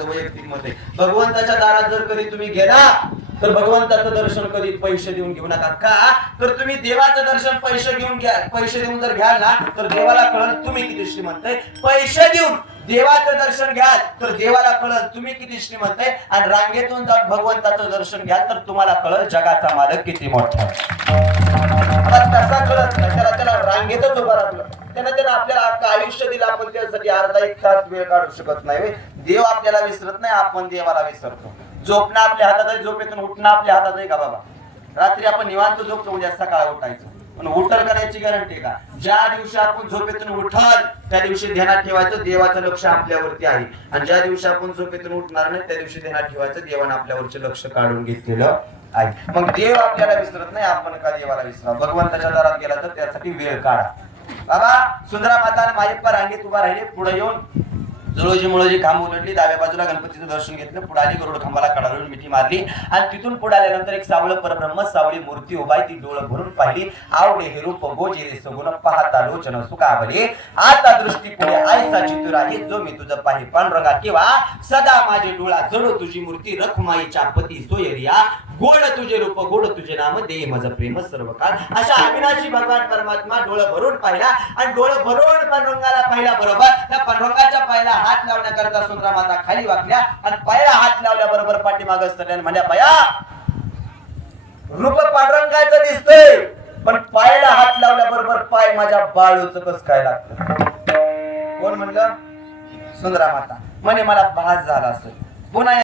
माझं वैयक्तिक मत. आहे भगवंताच्या दारात जर कधी तुम्ही गेला तर भगवंताचं दर्शन कधी पैसे देऊन घेऊ नका. का? तर तुम्ही देवाचं दर्शन पैसे घेऊन घ्या. पैसे देऊन जर घ्याल ना तर देवाला कळत तुम्ही किती श्रीमंत आहे. पैसे देऊन देवाचं दर्शन घ्याल तर देवाला कळत तुम्ही किती श्रीमंत आहे. आणि रांगेतून जाऊन भगवंताचं दर्शन घ्याल तर तुम्हाला कळत जगाचा मालक किती मोठा तसा कळत नाही त्याला त्याला रांगेतच उभा राहिलं त्यानंतर त्यानं आपल्याला आयुष्य दिलं आपण त्यासाठी अर्धा एक तास वेळ काढू शकत नाही. देव आपल्याला विसरत नाही आपण देवाला विसरतो. झोपणं आपल्या हातात आहे झोपेतून उठणं आपल्या हातात आहे का बाबा? रात्री आपण निवांत झोपतो म्हणजे उद्या सकाळ उठायचं. पण उठल करायची गॅरंटी का? ज्या दिवशी आपण झोपेतून उठल त्या दिवशी ध्यानात ठेवायचं देवाचं लक्ष आपल्यावरती आहे. आणि ज्या दिवशी आपण झोपेतून उठणार नाही त्या दिवशी ध्यानात ठेवायचं देवानं आपल्यावरचे लक्ष काढून घेतलेलं आहे. मग देव आपल्याला विसरत नाही आपण का देवाला विसरा भगवंताच्या दारात गेला तर त्यासाठी वेळ काढा. बाबा सुंदरा माता आणि मायप्पा रांगेत उभा राहिले पुढे येऊन जुळोजी मुळोजी काम उलटली डाव्या बाजूला गणपतीचं दर्शन घेतलं पुढे आली गरुड खांबाला कडाळून मिठी मारली. आणि तिथून पुढे आल्यानंतर एक सावळं परब्रह्म सावळी मूर्ती उभाय ती डोळं भरून पाहिली. आवडे हे रूप गोजे रे सगुण पाहता लोचन सुखावले. आता दृष्टी पुढे आईचा चितूर आहे जो मी तुझं पाहि पांडुरंगा किंवा सदा माझे डोळा जडो तुझी मूर्ती रखमाईच्या पती सोयरिया. गोड तुझे रूप गोड तुझे नाम दे मज प्रेम सर्व काळ अशा अविनाशी भगवान परमात्मा डोळं भरून पाहिला. आणि डोळं भरून पांडुरंगाला पाहिला बरोबर पांडुरंगाच्या पायला हात लावण्याकरता सुंदरा माता खाली वाकल्या आणि पायला हात लावल्या बरोबर पाठीमाग असताना म्हणल्या पया रूप पांडुरंगाचं दिसतोय पण पायला हात लावल्या बरोबर पाय माझ्या बाळूच कस काय लागतं? कोण म्हणलं? सुंदरा माता. म्हणे मला भास झाला असेल. पुन्हा